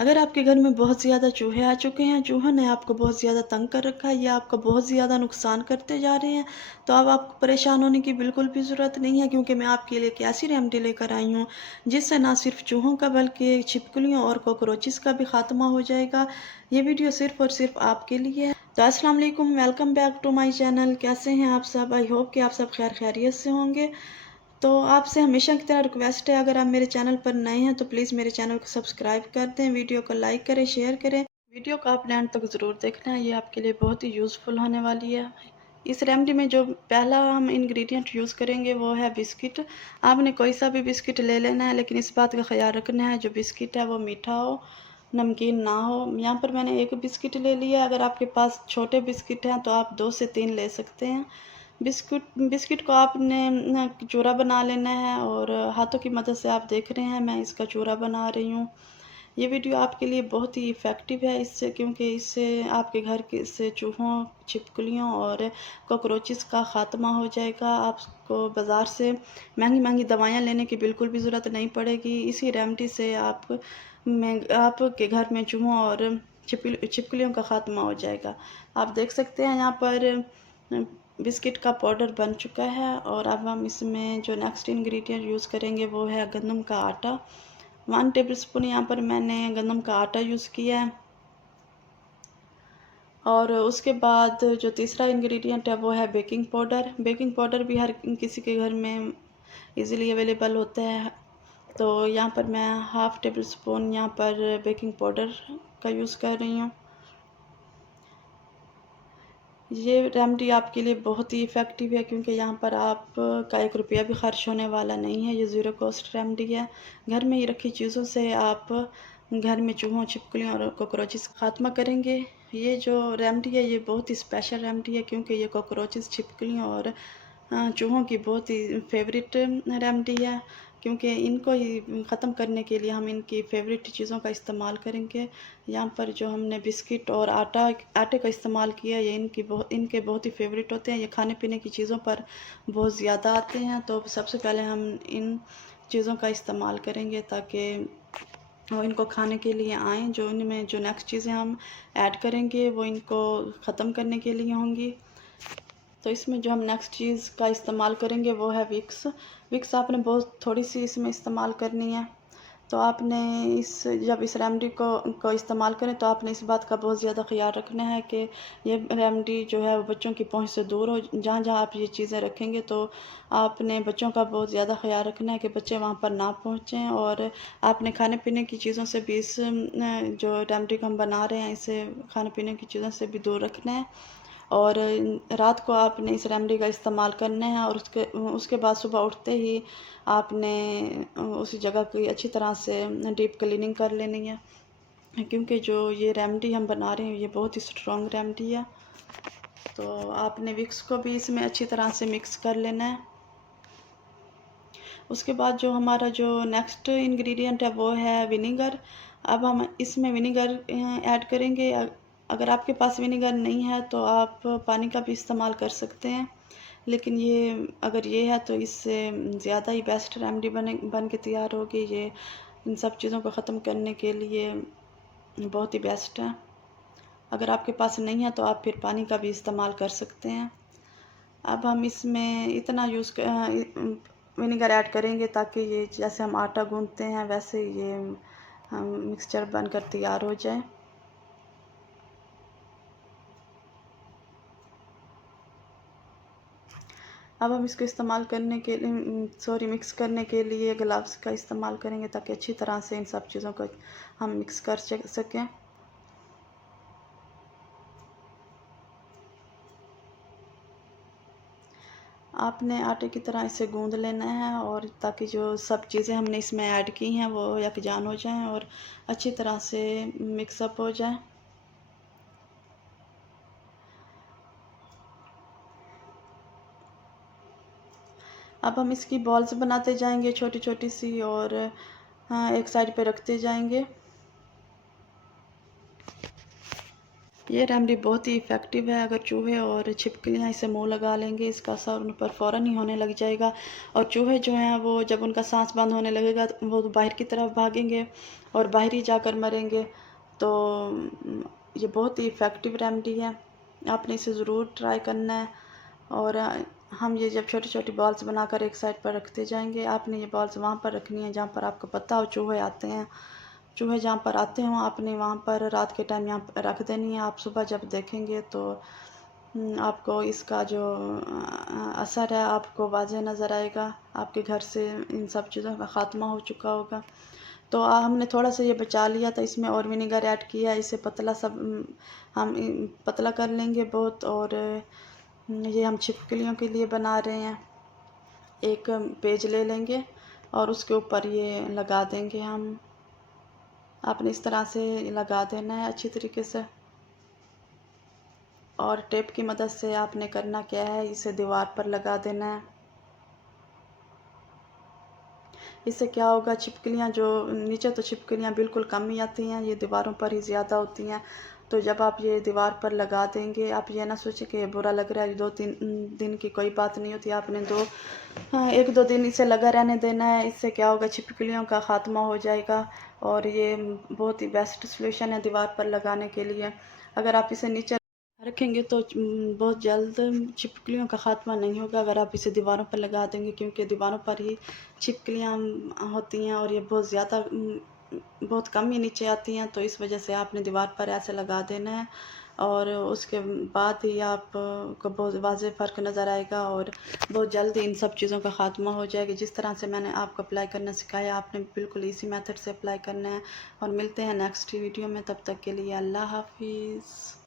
अगर आपके घर में बहुत ज़्यादा चूहे आ चुके हैं, चूहों ने आपको बहुत ज़्यादा तंग कर रखा है या आपका बहुत ज़्यादा नुकसान करते जा रहे हैं, तो अब आपको परेशान होने की बिल्कुल भी ज़रूरत नहीं है, क्योंकि मैं आपके लिए एक ऐसी रेमेडी लेकर आई हूँ, जिससे ना सिर्फ चूहों का बल्कि छिपकलियों और कॉकरोचेस का भी खात्मा हो जाएगा। ये वीडियो सिर्फ़ और सिर्फ़ आपके लिए है। तो अस्सलाम वालेकुम, welcome back to my channel. कैसे हैं आप सब? आई होप कि आप सब खैर खैरियत से होंगे। तो आपसे हमेशा की तरह रिक्वेस्ट है, अगर आप मेरे चैनल पर नए हैं तो प्लीज़ मेरे चैनल को सब्सक्राइब कर दें, वीडियो को लाइक करें, शेयर करें। वीडियो को आपने एंड तक ज़रूर देखना है, ये आपके लिए बहुत ही यूज़फुल होने वाली है। इस रेमेडी में जो पहला हम इंग्रेडिएंट यूज़ करेंगे वो है बिस्किट। आपने कोई सा भी बिस्किट ले लेना है, लेकिन इस बात का ख्याल रखना है जो बिस्किट है वो मीठा हो, नमकीन ना हो। यहाँ पर मैंने एक बिस्किट ले लिया, अगर आपके पास छोटे बिस्किट हैं तो आप 2 से 3 ले सकते हैं। बिस्किट को आपने चूरा बना लेना है और हाथों की मदद से आप देख रहे हैं मैं इसका चूरा बना रही हूँ। ये वीडियो आपके लिए बहुत ही इफ़ेक्टिव है इससे, क्योंकि इससे आपके घर के से चूहों, छिपकलियों और कॉकरोचेस का ख़ात्मा हो जाएगा। आपको बाज़ार से महंगी-महंगी दवाइयाँ लेने की बिल्कुल भी ज़रूरत नहीं पड़ेगी। इसी रेमेडी से आपके घर में चूहों और छिपकलियों का ख़ात्मा हो जाएगा। आप देख सकते हैं यहाँ पर बिस्किट का पाउडर बन चुका है और अब हम इसमें जो नेक्स्ट इंग्रेडिएंट यूज़ करेंगे वो है गंदम का आटा। 1 टेबलस्पून यहाँ पर मैंने गंदम का आटा यूज़ किया है। और उसके बाद जो तीसरा इंग्रेडिएंट है वो है बेकिंग पाउडर। बेकिंग पाउडर भी हर किसी के घर में इजीली अवेलेबल होता है। तो यहाँ पर मैं हाफ़ टेबल स्पून यहाँ पर बेकिंग पाउडर का यूज़ कर रही हूँ। ये रेमेडी आपके लिए बहुत ही इफ़ेक्टिव है, क्योंकि यहाँ पर आपका 1 रुपया भी खर्च होने वाला नहीं है। ये ज़ीरो कॉस्ट रेमेडी है। घर में ही रखी चीज़ों से आप घर में चूहों, छिपकलियों और कॉकरोचेस का खात्मा करेंगे। ये जो रेमेडी है ये बहुत ही स्पेशल रेमेडी है, क्योंकि ये कॉकरोचेस, छिपकलियों और चूहों की बहुत ही फेवरेट रेमेडी है, क्योंकि इनको ही ख़त्म करने के लिए हम इनकी फेवरेट चीज़ों का इस्तेमाल करेंगे। यहाँ पर जो हमने बिस्किट और आटे का इस्तेमाल किया, ये इनके बहुत ही फेवरेट होते हैं। ये खाने पीने की चीज़ों पर बहुत ज़्यादा आते हैं। तो सबसे पहले हम इन चीज़ों का इस्तेमाल करेंगे ताकि वो इनको खाने के लिए आएँ। जो इनमें जो नेक्स्ट चीज़ें हम ऐड करेंगे वो इनको ख़त्म करने के लिए होंगी। तो इसमें जो हम नेक्स्ट चीज़ का इस्तेमाल करेंगे वो है विक्स। विक्स आपने बहुत थोड़ी सी इसमें इस्तेमाल करनी है। तो आपने जब इस रेमेडी को इस्तेमाल करें तो आपने इस बात का बहुत ज़्यादा ख़्याल रखना है कि ये रेमेडी जो है वो बच्चों की पहुंच से दूर हो। जहाँ जहाँ आप ये चीज़ें रखेंगे तो आपने बच्चों का बहुत ज़्यादा ख़्याल रखना है कि बच्चे वहाँ पर ना पहुँचें। और आपने खाने पीने की चीज़ों से भी जो रेमेडी को हम बना रहे हैं इसे खाने पीने की चीज़ों से भी दूर रखना है। और रात को आपने इस रेमेडी का इस्तेमाल करना है और उसके बाद सुबह उठते ही आपने उस जगह की अच्छी तरह से डीप क्लीनिंग कर लेनी है, क्योंकि जो ये रेमेडी हम बना रहे हैं ये बहुत ही स्ट्रॉन्ग रेमेडी है। तो आपने विक्स को भी इसमें अच्छी तरह से मिक्स कर लेना है। उसके बाद जो हमारा जो नेक्स्ट इंग्रेडिएंट है वो है विनेगर। अब हम इसमें विनेगर ऐड करेंगे। अगर आपके पास विनेगर नहीं है तो आप पानी का भी इस्तेमाल कर सकते हैं, लेकिन अगर ये है तो इससे ज़्यादा ही बेस्ट रेमेडी बन के तैयार होगी। ये इन सब चीज़ों को ख़त्म करने के लिए बहुत ही बेस्ट है। अगर आपके पास नहीं है तो आप फिर पानी का भी इस्तेमाल कर सकते हैं। अब हम इसमें इतना विनेगर ऐड करेंगे ताकि ये जैसे हम आटा गूंथते हैं वैसे ये मिक्सचर बनकर तैयार हो जाए। अब हम इसको इस्तेमाल करने के लिए मिक्स करने के लिए ग्लव्स का इस्तेमाल करेंगे ताकि अच्छी तरह से इन सब चीज़ों को हम मिक्स कर सकें। आपने आटे की तरह इसे गूंद लेना है और ताकि जो सब चीज़ें हमने इसमें ऐड की हैं वो यकजान हो जाएं और अच्छी तरह से मिक्सअप हो जाए। अब हम इसकी बॉल्स बनाते जाएंगे छोटी छोटी सी, और एक साइड पे रखते जाएंगे। ये रेमेडी बहुत ही इफ़ेक्टिव है। अगर चूहे और छिपकलियाँ इसे मुँह लगा लेंगे, इसका असर उन पर फ़ौरन ही होने लग जाएगा और चूहे जो हैं वो जब उनका साँस बंद होने लगेगा तो वो बाहर की तरफ भागेंगे और बाहर ही जाकर मरेंगे। तो ये बहुत ही इफ़ेक्टिव रेमेडी है। आपने इसे ज़रूर ट्राई करना है और हम ये जब छोटी-छोटी बॉल्स बनाकर एक साइड पर रखते जाएँगे, आपने ये बॉल्स वहाँ पर रखनी है जहाँ पर आपको पता हो चूहे आते हैं। चूहे जहाँ पर आते हों आपने वहाँ पर रात के टाइम यहाँ पर रख देनी है। आप सुबह जब देखेंगे तो आपको इसका जो असर है आपको वाज़ेह नज़र आएगा। आपके घर से इन सब चीज़ों का ख़ात्मा हो चुका होगा। तो हमने थोड़ा-सा ये बचा लिया था, इसमें और विनेगर ऐड किया, इसे पतला सब हम पतला कर लेंगे बहुत और ये हम छिपकलियों के लिए बना रहे हैं। एक पेज ले लेंगे और उसके ऊपर ये लगा देंगे हम। आपने इस तरह से लगा देना है अच्छी तरीके से और टेप की मदद से आपने करना क्या है, इसे दीवार पर लगा देना है। इससे क्या होगा, छिपकलियाँ जो नीचे तो छिपकलियाँ बिल्कुल कम ही आती हैं, ये दीवारों पर ही ज़्यादा होती हैं। तो जब आप ये दीवार पर लगा देंगे, आप ये ना सोचें कि बुरा लग रहा है, 2-3 दिन की कोई बात नहीं होती। आपने 1-2 दिन इसे लगा रहने देना है। इससे क्या होगा, छिपकलियों का ख़ात्मा हो जाएगा और ये बहुत ही बेस्ट सॉल्यूशन है दीवार पर लगाने के लिए। अगर आप इसे नीचे रखेंगे तो बहुत जल्द छिपकलियों का ख़ात्मा नहीं होगा अगर आप इसे दीवारों पर लगा देंगे, क्योंकि दीवारों पर ही छिपकलियाँ होती हैं और ये बहुत ज़्यादा बहुत कम ही नीचे आती हैं। तो इस वजह से आपने दीवार पर ऐसे लगा देना है और उसके बाद ही आप को बहुत वाज़ेह फ़र्क नज़र आएगा और बहुत जल्द इन सब चीज़ों का ख़ात्मा हो जाएगा। जिस तरह से मैंने आपको अप्लाई करना सिखाया, आपने बिल्कुल इसी मेथड से अप्लाई करना है और मिलते हैं नेक्स्ट वीडियो में। तब तक के लिए अल्लाह हाफ़िज़।